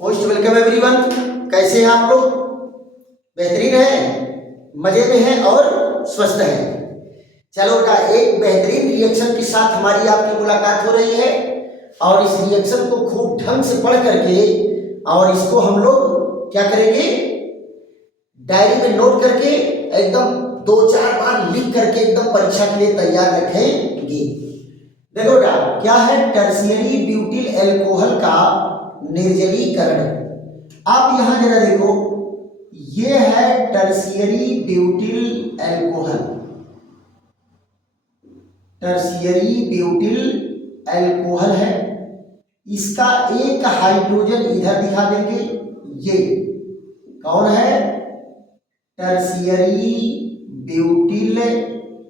Most welcome everyone. कैसे हैं आप लोग? बेहतरीन है, मजे में हैं और स्वस्थ हैं। चलो बेटा, एक बेहतरीन रिएक्शन के साथ हमारी आपकी मुलाकात हो रही है और इस रिएक्शन को खूब ढंग से पढ़ करके और इसको हम लोग क्या करेंगे, डायरी में नोट करके एकदम 2-4 बार लिख करके एकदम परीक्षा के लिए तैयार रखेंगे। देखो बेटा, क्या है टर्शियरी ब्यूटिल एल्कोहल का निर्जलीकरण। आप यहां जरा देखो, ये है tertiary butyl alcohol. Tertiary butyl alcohol है, इसका एक हाइड्रोजन इधर दिखा देंगे। ये कौन है? Tertiary butyl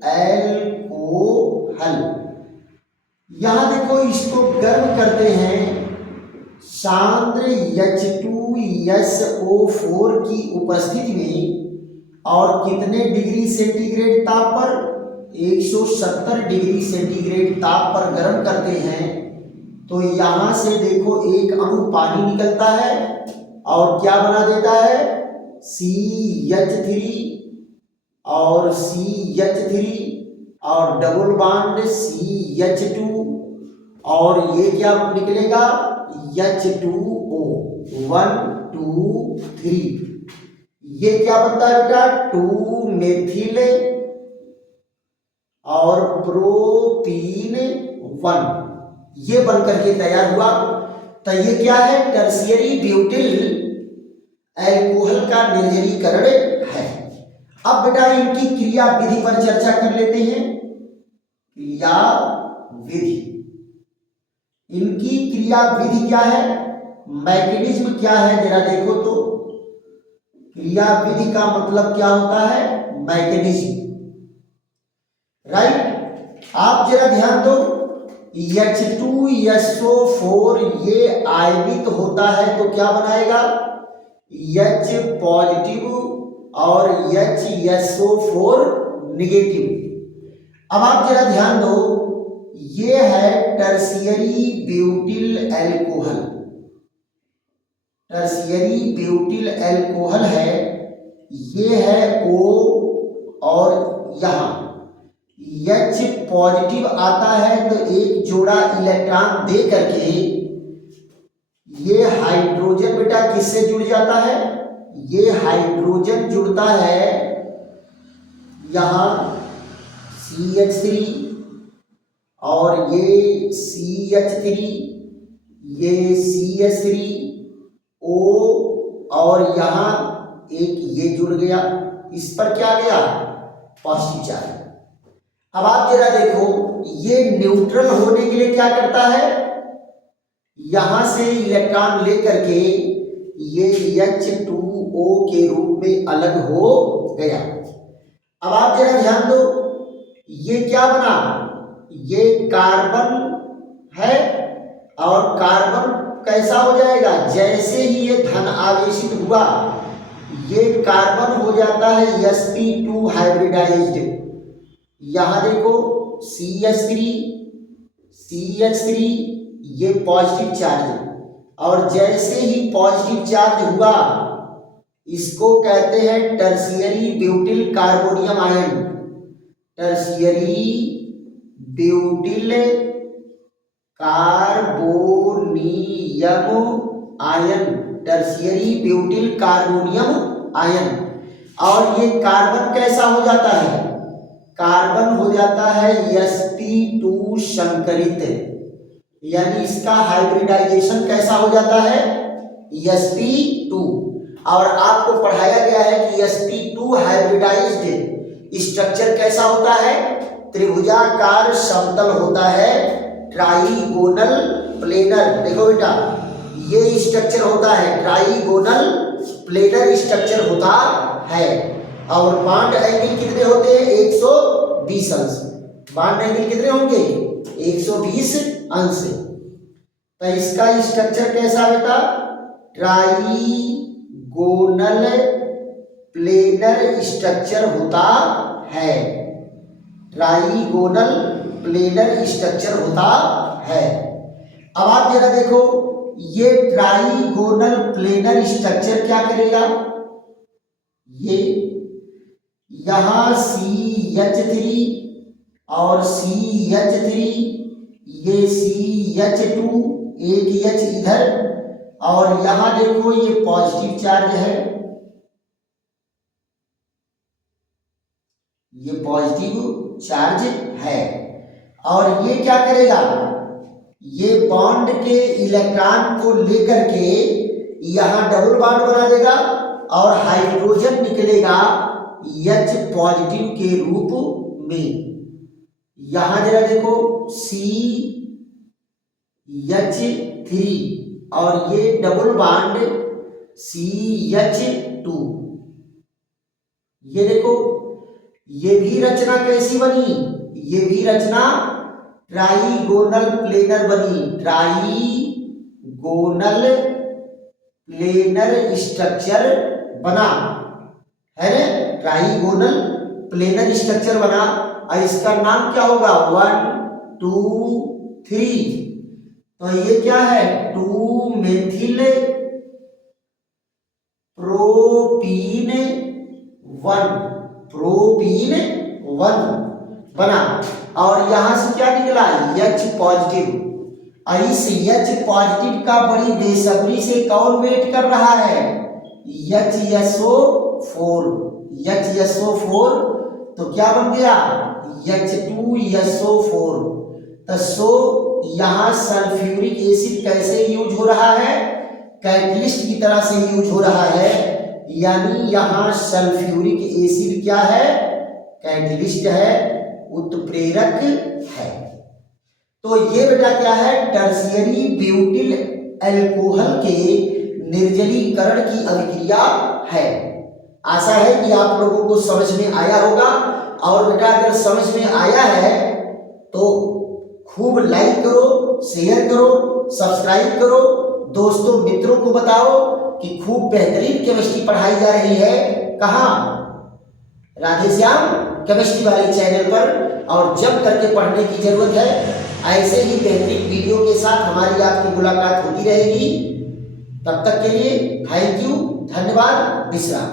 alcohol. यहां देखो, इसको गर्म करते हैं सांद्र H2SO4 की उपस्थिति में और कितने डिग्री सेंटीग्रेड ताप पर? 170 डिग्री सेंटीग्रेड ताप पर गर्म करते हैं। तो यहां से देखो एक अणु पानी निकलता है और क्या बना देता है? CH3 और CH3 और डबल बॉन्ड CH2 और ये क्या निकलेगा? H2O 1 2 3। ये क्या बनता है बेटा? 2 मेथिल और प्रोपीन 1। ये बनकर के तैयार हुआ। तो ये क्या है? टर्शियरी ब्यूटिल एल्कोहल का निर्जलीकरण है। अब बेटा इनकी क्रिया विधि पर चर्चा कर लेते हैं। क्रिया विधि, इनकी क्रिया विधि क्या है, मैकेनिज्म क्या है, जरा देखो तो। क्रिया विधि का मतलब क्या होता है? Mechanism, right. आप जरा ध्यान दो, H2SO4 ये आयनित होता है तो क्या बनाएगा? H पॉजिटिव और HSO4 निगेटिव। अब आप जरा ध्यान दो, ये है tertiary butyl alcohol. Tertiary butyl alcohol है, ये है O और यहां H पॉजिटिव आता है तो एक जोड़ा इलेक्ट्रॉन दे करके ये हाइड्रोजन बेटा किससे जुड़ जाता है? ये हाइड्रोजन जुड़ता है यहां CH3 और ये CH3, ये CH3 O और यहां एक ये जुड़ गया, इस पर क्या गया? Positive charge. अब आप जरा देखो, ये न्यूट्रल होने के लिए क्या करता है? यहां से इलेक्ट्रॉन लेकर के ये H2O के रूप में अलग हो गया। अब आप जरा ध्यान दो, ये क्या बना? ये कार्बन है और कार्बन कैसा हो जाएगा? जैसे ही ये धन आवेशित हुआ, ये कार्बन हो जाता है sp2 हाइब्रिडाइज्ड। यहां देखो CH3 ये पॉजिटिव चार्ज, और जैसे ही पॉजिटिव चार्ज हुआ इसको कहते हैं tertiary butyl carbonium ion. Tertiary butyl carbonium ion, tertiary butyl carbonium ion. और ये कार्बन कैसा हो जाता है? कार्बन हो जाता है sp2 संकरित, यानी इसका हाइब्रिडाइजेशन कैसा हो जाता है? sp2। और आपको पढ़ाया गया है कि sp2 हाइब्रिडाइज्ड स्ट्रक्चर कैसा होता है? त्रिभुजाकार समतल होता है, ट्राइगोनल प्लेनर। देखो बेटा, ये स्ट्रक्चर होता है, ट्राइगोनल प्लेनर स्ट्रक्चर होता है। और बॉन्ड एंगल कितने होते हैं? 120 अंश। बॉन्ड एंगल कितने होंगे? 120 अंश। तो इसका स्ट्रक्चर कैसा बेटा? ट्राइगोनल प्लेनर स्ट्रक्चर होता है, ट्राइगोनल प्लेनर स्ट्रक्चर होता है। अब आप जरा देखो, ये ट्राइगोनल प्लेनर स्ट्रक्चर क्या करेगा, ये यहां CH3 और CH3, ये CH2, एक H इधर, और यहां देखो ये पॉजिटिव चार्ज है, ये पॉजिटिव चार्ज है। और ये क्या करेगा, ये बॉन्ड के इलेक्ट्रॉन को लेकर के यहां डबल बॉन्ड बना देगा और हाइड्रोजन निकलेगा H पॉजिटिव के रूप में। यहां जरा देखो CH3 और ये डबल बॉन्ड CH2, ये देखो ये भी रचना कैसी बनी, ये भी रचना ट्राइगोनल प्लेनर बनी, ट्राइगोनल प्लेनर स्ट्रक्चर बना है ना, ट्राइगोनल प्लेनर स्ट्रक्चर बना। और इसका नाम क्या होगा, 1 2 3, तो ये क्या है, 2 मेथिल प्रोपीन 1, प्रोपीन 1 बना। और यहां से क्या निकला, H पॉजिटिव। इस H पॉजिटिव का बड़ी बेसब्री से कौन वेट कर रहा है, HSO4, HSO4, तो क्या बन गया H2SO4। तो यहां सल्फ्यूरिक एसिड कैसे यूज हो रहा है, कैटलिस्ट की तरह से यूज हो रहा है, यानी यहां सल्फ्यूरिक एसिड क्या है, कैटलिस्ट है, उत्प्रेरक है। तो ये बेटा क्या है, टर्शियरी ब्यूटिल अल्कोहल के निर्जलीकरण की अभिक्रिया है। आशा है कि आप लोगों को समझ में आया होगा। और बेटा अगर समझ में आया है तो खूब लाइक करो, शेयर करो, सब्सक्राइब करो, दोस्तों मित्रों को बताओ कि खूब बेहतरीन केमिस्ट्री पढ़ाई जा रही है। कहाँ, राधेश्याम केमिस्ट्री वाले चैनल पर। और जब करके पढ़ने की जरूरत है, ऐसे ही बेहतरीन वीडियो के साथ हमारी आपकी मुलाकात होती रहेगी। तब तक के लिए थैंक यू, धन्यवाद, विश्राम।